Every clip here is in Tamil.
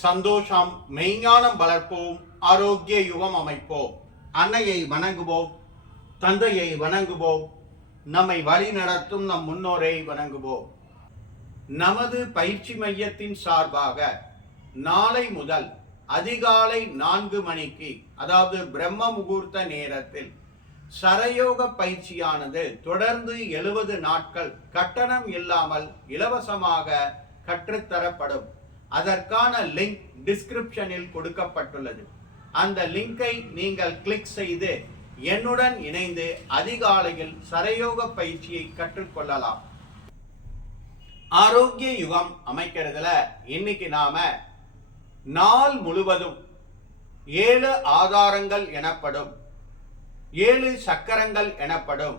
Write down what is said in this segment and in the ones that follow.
சந்தோஷம் மெய்ஞானம் வளர்ப்போம், ஆரோக்கிய யுகம் அமைப்போம். அன்னையை வணங்குவோம், தந்தையை வணங்குவோம், நம்மை வழி நடத்தும் நம் முன்னோரை வணங்குவோம். நமது பயிற்சி மையத்தின் சார்பாக நாளை முதல் அதிகாலை 4 மணிக்கு, அதாவது பிரம்ம முகூர்த்த நேரத்தில் சரயோக பயிற்சியானது தொடர்ந்து 70 நாட்கள் கட்டணம் இல்லாமல் இலவசமாக கற்றுத்தரப்படும். அதற்கான லிங்க் டிஸ்கிரிப்ஷனில் கொடுக்கப்பட்டுள்ளது. அந்த லிங்கை நீங்கள் கிளிக் செய்து என்னுடன் இணைந்து அதிகாலையில் சரயோக பயிற்சியை கற்றுக்கொள்ளலாம். ஆரோக்கிய யுகம் அமைக்கிறதுல இன்னைக்கு நாம நாள் முழுவதும் 7 ஆதாரங்கள் எனப்படும், 7 சக்கரங்கள் எனப்படும்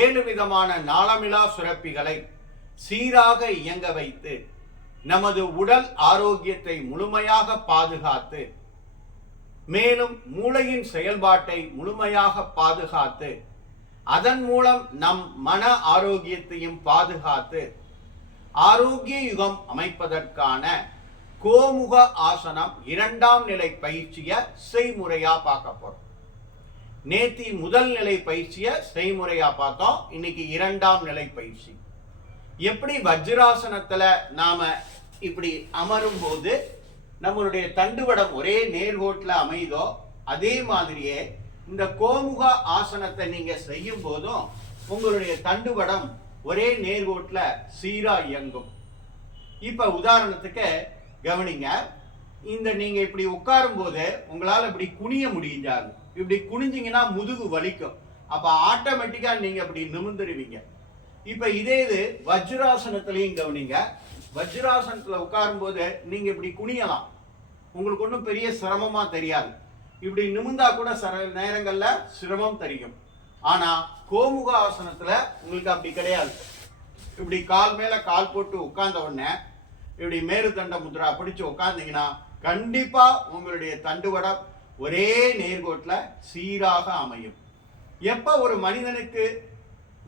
7 விதமான நாளமிலா சுரப்பிகளை சீராக இயங்க வைத்து நமது உடல் ஆரோக்கியத்தை முழுமையாக பாதுகாத்து, மேலும் மூளையின் செயல்பாட்டை முழுமையாக பாதுகாத்து, அதன் மூலம் நம் மன ஆரோக்கியத்தையும் பாதுகாத்து ஆரோக்கிய யுகம் அமைப்பதற்கான கோமுக ஆசனம் 2ஆம் நிலை பயிற்சியை செய்முறையா பார்க்க போறோம். நேத்தி முதல் நிலை பயிற்சியை செய்முறையா பார்த்தோம். இன்னைக்கு 2ஆம் நிலை பயிற்சி. எப்படி வஜ்ராசனத்துல நாம இப்படி அமரும் போது நம்மளுடைய தண்டுவடம் ஒரே நேர்கோட்டில் அமைதோ, அதே மாதிரியே இந்த கோமுக ஆசனத்தை நீங்க செய்யும் போதும் உங்களுடைய தண்டுவடம் ஒரே நேர்கோட்டில் சீரா இயங்கும். இப்ப உதாரணத்துக்கு கவனிங்க, இந்த நீங்க இப்படி உட்காரும் போது உங்களால இப்படி குனிய முடியாது. இப்படி குனிஞ்சிங்கன்னா முதுகு வலிக்கும். அப்ப ஆட்டோமேட்டிக்கா நீங்க இப்படி நிமிர்ந்துருவீங்க. இப்ப இதே இது வஜ்ராசனத்திலையும் கவனிங்க. வஜ்ராசனத்துல உட்காரும் போது நீங்க இப்படி குனியலாம், உங்களுக்கு ஒன்றும் பெரிய சிரமமா தெரியாது. இப்படி நிமிர்ந்தா கூட சில நேரங்கள்ல சிரமம் தெரியும். ஆனா கோமுக ஆசனத்துல உங்களுக்கு அப்படி கிடையாது. இப்படி கால் மேல கால் போட்டு உட்கார்ந்த உடனே இப்படி மேரு தண்ட முத்ரா பிடிச்சு உட்கார்ந்தீங்கன்னா கண்டிப்பா உங்களுடைய தண்டுவடம் ஒரே நேர்கோட்டில் சீராக அமையும். எப்ப ஒரு மனிதனுக்கு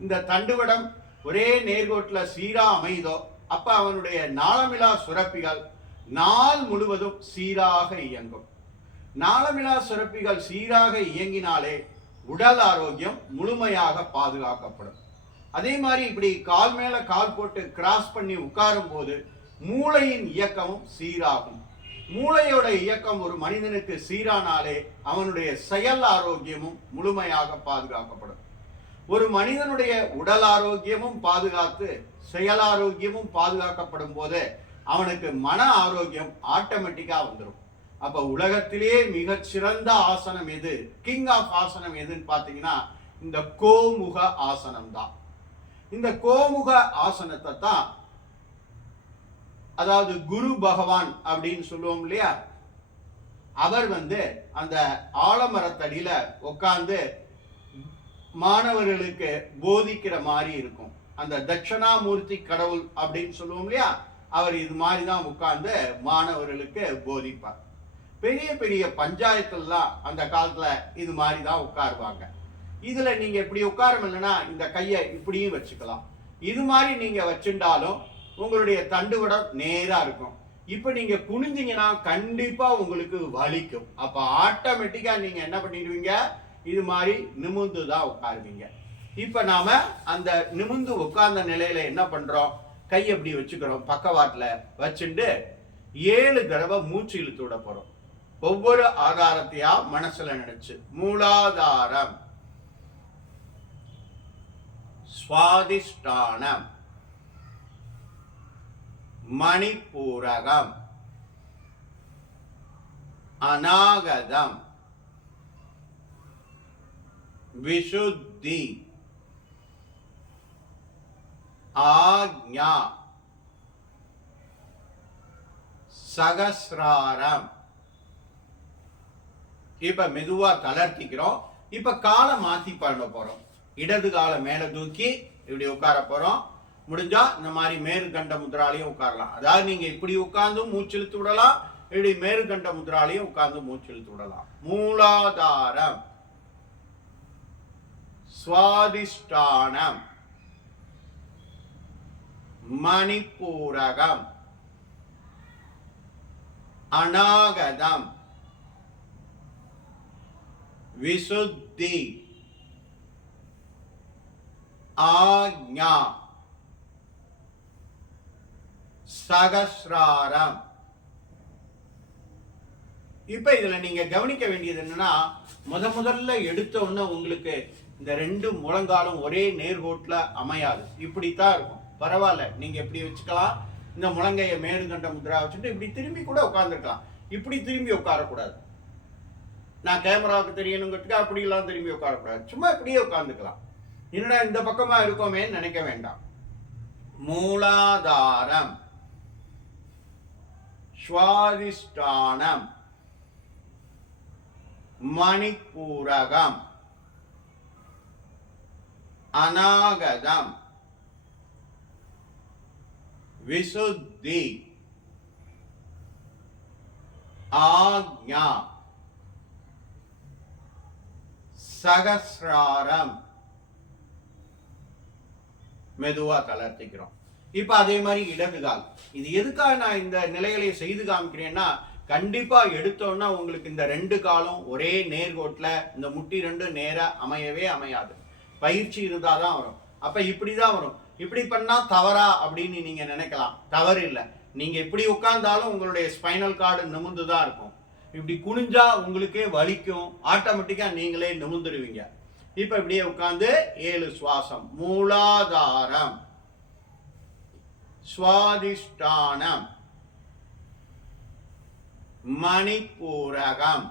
இந்த தண்டுவடம் ஒரே நேர்கோட்டில் சீரா அமைதோ அப்ப அவனுடைய நாளமிலா சுரப்பிகள் நாள் முழுவதும் சீராக இயங்கும். நாளமிலா சுரப்பிகள் சீராக இயங்கினாலே உடல் ஆரோக்கியம் முழுமையாக பாதுகாக்கப்படும். அதே மாதிரி இப்படி கால் மேல கால் போட்டு கிராஸ் பண்ணி உட்காரும் போது மூளையின் இயக்கமும் சீராகும். மூளையோட இயக்கம் ஒரு மனிதனுக்கு சீரானாலே அவனுடைய செயல் ஆரோக்கியமும் முழுமையாக பாதுகாக்கப்படும். ஒரு மனிதனுடைய உடல் ஆரோக்கியமும் பாதுகாத்து செயல் ஆரோக்கியமும் பாதுகாக்கப்படும் போது அவனுக்கு மன ஆரோக்கியம் ஆட்டோமேட்டிக்கா வந்துடும். அப்ப உலகத்திலேயே மிகச் சிறந்த ஆசனம் எது, கிங் ஆஃப் ஆசனம் எதுன்னு பாத்தீங்கன்னா இந்த கோமுக ஆசனம் தான். இந்த கோமுக ஆசனத்தை தான், அதாவது குரு பகவான் அப்படின்னு சொல்லுவோம் இல்லையா, அவர் அந்த ஆலமரத்தடியில உட்கார்ந்து மாணவர்களுக்கு போதிக்கிற மாதிரி இருக்கும். அந்த தட்சணாமூர்த்தி கடவுள் அப்படின்னு சொல்லுவோம் இல்லையா, அவர் இது மாதிரி தான் உட்கார்ந்து மாணவர்களுக்கு போதிப்பார். பெரிய பெரிய பஞ்சாயத்துலாம் அந்த காலத்துல இது மாதிரி தான் உட்காருவாங்க. இதுல நீங்க இப்படி உட்காரம் இல்லைன்னா இந்த கையை இப்படியும் வச்சுக்கலாம். இது மாதிரி நீங்க வச்சுட்டாலும் உங்களுடைய தண்டுவடம் நேரா இருக்கும். இப்ப நீங்க குனிஞ்சிங்கன்னா கண்டிப்பா உங்களுக்கு வலிக்கும். அப்ப ஆட்டோமேட்டிக்கா நீங்க என்ன பண்ணிடுவீங்க, இது மாதிரி நிமிர்ந்து தான் உட்காருவீங்க. இப்ப நாம அந்த நிமிர்ந்து உட்கார்ந்த நிலையில என்ன பண்றோம், கை எப்படி வச்சுக்கிறோம், பக்கவாட்டுல வச்சுட்டு 7 தடவை மூச்சு இழுத்து விட போறோம். ஒவ்வொரு ஆதாரத்தையா மனசுல நினைச்சு, மூலாதாரம், சுவாதிஷ்டானம், மணிப்பூரகம், அநாகதம், விசுத்தி, ஆக்ஞா, சகஸ்ராரம். இப்ப மெதுவா தளர்த்திக்கிறோம். இப்ப காலை மாத்தி பண்ண போறோம். இடது காலை மேல தூக்கி இப்படி உட்கார போறோம். முடிஞ்சா இந்த மாதிரி மேருகண்ட முத்ராலையும் உட்காரலாம். அதாவது நீங்க இப்படி உட்கார்ந்து மூச்சு இழுத்து விடலாம், இப்படி மேருகண்ட முத்ராலையும் உட்கார்ந்து மூச்சு இழுத்து விடலாம். மூலாதாரம், சுவாதிஷ்டானம், மணிப்பூரகம், அநாகதம், விசுத்தி, ஆக்ஞா, சகஸ்ராரம். இப்ப இதுல நீங்க கவனிக்க வேண்டியது என்னன்னா, முதல்ல எடுத்த உடனே உங்களுக்கு இந்த ரெண்டு முழங்காலும் ஒரே நேர்கோட்டுல அமையாது. இப்படித்தான் இருக்கும். பரவாயில்ல, நீங்க எப்படி வச்சுக்கலாம். இந்த முழங்கைய மேருகண்ட முத்ரா வச்சுட்டு இப்படி திரும்பி கூட உட்கார்ந்துருக்கலாம். இப்படி திரும்பி உட்காரக்கூடாது. நான் கேமராவுக்கு தெரியணுங்கிறதுக்கு அப்படி எல்லாம் திரும்பி உட்காரக்கூடாது. சும்மா இப்படியே உட்கார்ந்துக்கலாம். என்னடா இந்த பக்கமா இருக்கோமே நினைக்க வேண்டாம். மூலாதாரம், ஸ்வாதிஷ்டானம், மணிப்பூரகம், அநாகதம், விசுத்தி, ஆக்ஞா, சகஸ்ராரம். மெதுவா தளர்த்திக்கிறோம். இப்ப அதே மாதிரி இடது கால். இது எதுக்காக நான் இந்த நிலைகளை செய்து காமிக்கிறேன்னா, கண்டிப்பா எடுத்தோம்னா உங்களுக்கு இந்த ரெண்டு காலும் ஒரே நேர்கோட்டில் இந்த முட்டி ரெண்டு நேரா அமையவே அமையாது. பயிற்சி இருந்தாதான் வரும். அப்ப இப்படிதான் வரும். இப்படி பண்ணா தவறா அப்படின்னு நீங்க நினைக்கலாம். தவறு இல்லை. நீங்க இப்படி உட்கார்ந்தாலும் உங்களுடைய ஸ்பைனல் கார்டு நிமிர்ந்து தான் இருக்கும். இப்படி குனிஞ்சா உங்களுக்கே வலிக்கும். ஆட்டோமேட்டிக்கா நீங்களே நிமிர்ந்துடுவீங்க. இப்ப இப்படியே உட்கார்ந்து 7 சுவாசம். மூலாதாரம், ஸ்வாதிஷ்டானம், மணிப்பூரகம்,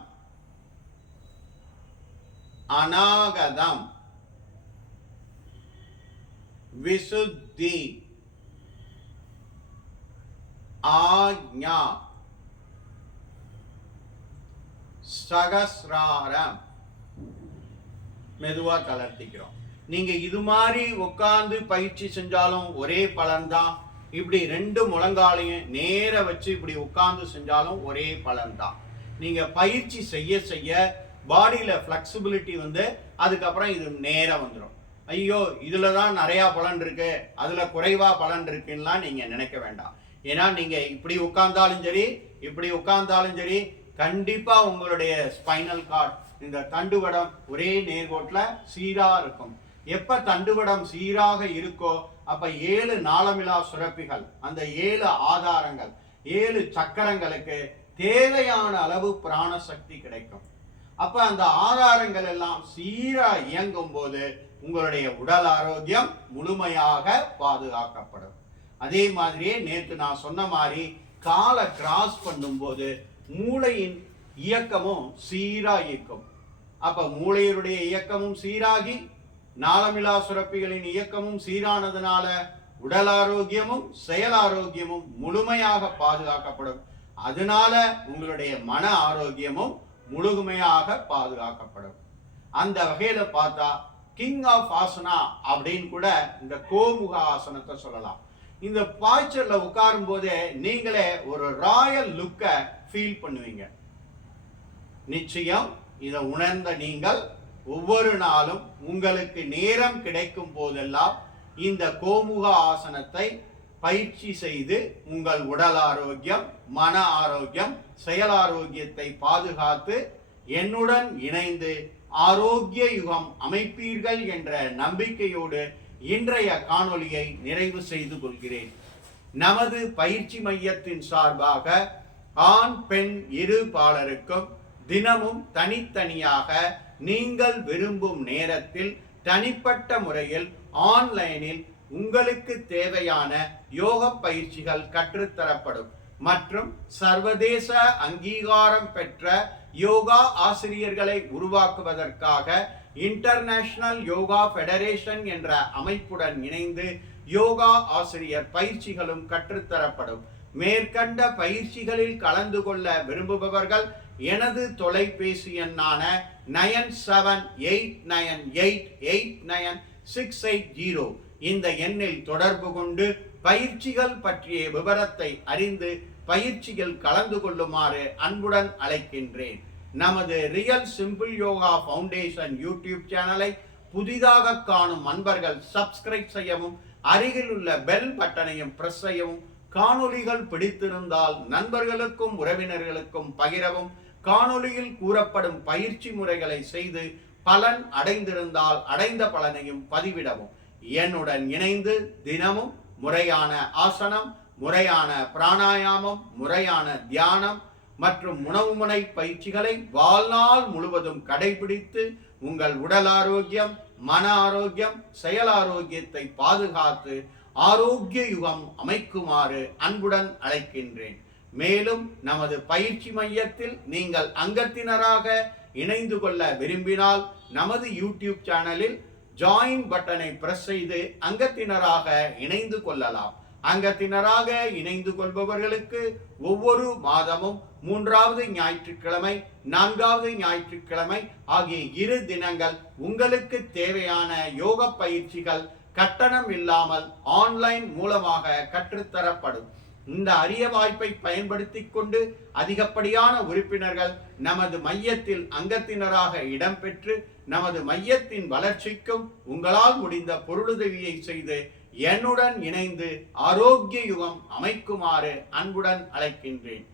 அநாகதம், விசுத்தி, ஆக்ஞா, சகஸ்ராரம். மெதுவா தளர்த்திக்கிறோம். நீங்க இது மாதிரி உட்கார்ந்து பயிற்சி செஞ்சாலும் ஒரே பலன்தான். இப்படி ரெண்டு முழங்காலையும் நேர வச்சு இப்படி உட்கார்ந்து செஞ்சாலும் ஒரே பலன்தான். நீங்க பயிற்சி செய்ய செய்ய பாடியில பிளெக்சிபிலிட்டி வந்து அதுக்கப்புறம் இது நேரம் வந்துடும். ஐயோ இதுலதான் நிறைய பலன் இருக்கு, அதுல குறைவா பலன் இருக்குன்னா நீங்க நினைக்க வேண்டாம். ஏன்னா நீங்க இப்படி உட்கார்ந்தாலும் சரி, இப்படி உட்கார்ந்தாலும் சரி, கண்டிப்பா உங்களுடைய ஸ்பைனல் கார்டு இந்த தண்டுவடம் ஒரே நேர்கோட்டுல சீரா இருக்கும். எப்ப தண்டுவடம் சீராக இருக்கோ அப்ப 7 நாளமிலா சுரப்பிகள், அந்த 7 ஆதாரங்கள், 7 சக்கரங்களுக்கு தேவையான அளவு பிராண சக்தி கிடைக்கும். அப்ப அந்த ஆதாரங்கள் எல்லாம் சீரா இயங்கும் போது உங்களுடைய உடல் ஆரோக்கியம் முழுமையாக பாதுகாக்கப்படும். அதே மாதிரியே நேற்று நான் சொன்ன மாதிரி காலை கிராஸ் பண்ணும் போது மூளையின் இயக்கமும் சீரா இயக்கும். அப்ப மூளையுடைய இயக்கமும் சீராகி நாளமிலா சுரப்பிகளின் இயக்கமும் சீரானதுனால உடல் ஆரோக்கியமும் செயல் ஆரோக்கியமும் முழுமையாக பாதுகாக்கப்படும். அதனால உங்களுடைய மன ஆரோக்கியமும் முழுமையாக பாதுகாக்கப்படும். அந்த வகையில பார்த்தா கிங் ஆஃப் ஆசனா அப்படின்னு கூட இந்த கோமுக ஆசனத்தை சொல்லலாம். இந்த பாய்ச்சல்ல உட்காரும் போதே நீங்களே ஒரு ராயல் லுக்கை ஃபீல் பண்ணுவீங்க. நிச்சயம் இதை உணர்ந்த நீங்கள் ஒவ்வொரு நாளும் உங்களுக்கு நேரம் கிடைக்கும் போதெல்லாம் இந்த கோமுக ஆசனத்தை பயிற்சி செய்து உங்கள் உடல் ஆரோக்கியம், மன ஆரோக்கியம், செயல் ஆரோக்கியத்தை பாதுகாத்து என்னுடன் இணைந்து ஆரோக்கிய யுகம் அமைப்பீர்கள் என்ற நம்பிக்கையோடு இன்றைய காணொளியை நிறைவு செய்து கொள்கிறேன். நமது பயிற்சி மையத்தின் சார்பாக ஆண் பெண் இரு பாலருக்கும் தினமும் தனித்தனியாக நீங்கள் விரும்பும் நேரத்தில் தனிப்பட்ட முறையில் ஆன்லைனில் உங்களுக்கு தேவையான யோக பயிற்சிகள் கற்றுத்தரப்படும் மற்றும் சர்வதேச அங்கீகாரம் பெற்ற யோகா ஆசிரியர்களை உருவாக்குவதற்காக இன்டர்நேஷனல் யோகா ஃபெடரேஷன் என்ற அமைப்புடன் இணைந்து யோகா ஆசிரியர் பயிற்சிகளும் கற்றுத்தரப்படும். மேற்கண்ட பயிற்சிகளில் கலந்து கொள்ள விரும்புபவர்கள் எனது தொலைபேசி எண்ணான 9789889680 இந்த எண்ணில் தொடர்பு கொண்டு பயிற்சிகள் பற்றிய விவரத்தை அறிந்து பயிற்சிகள் கலந்து கொள்ளுமாறு அன்புடன் அழைக்கின்றேன். நமது real simple yoga foundation YouTube சேனலை புதிதாக காணும் அன்பர்கள் சப்ஸ்கிரைப் செய்யவும், அருகில் உள்ள பெல் பட்டனையும் பிரஸ் செய்யவும், காணொளிகள் பிடித்திருந்தால் நண்பர்களுக்கும் உறவினர்களுக்கும் பகிரவும். காணொளியில் கூறப்படும் பயிற்சி முறைகளை செய்து பலன் அடைந்திருந்தால் அடைந்த பலனையும் பதிவிடவும். என்னுடன் இணைந்து தினமும் முறையான ஆசனம், முறையான பிராணாயாமம், முறையான தியானம் மற்றும் உணவுமுறை பயிற்சிகளை வாழ்நாள் முழுவதும் கடைபிடித்து உங்கள் உடல் ஆரோக்கியம், மன ஆரோக்கியம், செயல் ஆரோக்கியத்தை பாதுகாத்து ஆரோக்கிய யுகம் அமைக்குமாறு அன்புடன் அழைக்கின்றேன். மேலும் நமது பயிற்சி மையத்தில் நீங்கள் அங்கத்தினராக இணைந்து கொள்ள விரும்பினால் நமது யூடியூப் சேனலில் ஜாயின் பட்டனை பிரஸ் செய்து அங்கத்தினராக இணைந்து கொள்ளலாம். அங்கத்தினராக இணைந்து கொள்பவர்களுக்கு ஒவ்வொரு மாதமும் 3வது ஞாயிற்றுக்கிழமை, 4வது ஞாயிற்றுக்கிழமை ஆகிய 2 தினங்கள் உங்களுக்கு தேவையான யோக பயிற்சிகள் கட்டணம் இல்லாமல் ஆன்லைன் மூலமாக கற்றுத்தரப்படும். இந்த அரிய வாய்ப்பை பயன்படுத்தி கொண்டு அதிகப்படியான உறுப்பினர்கள் நமது மையத்தில் அங்கத்தினராக இடம்பெற்று நமது மையத்தின் வளர்ச்சிக்கும் உங்களால் முடிந்த பொருளுதவியை செய்து என்னுடன் இணைந்து ஆரோக்கிய யுகம் அமைக்குமாறு அன்புடன் அழைக்கின்றேன்.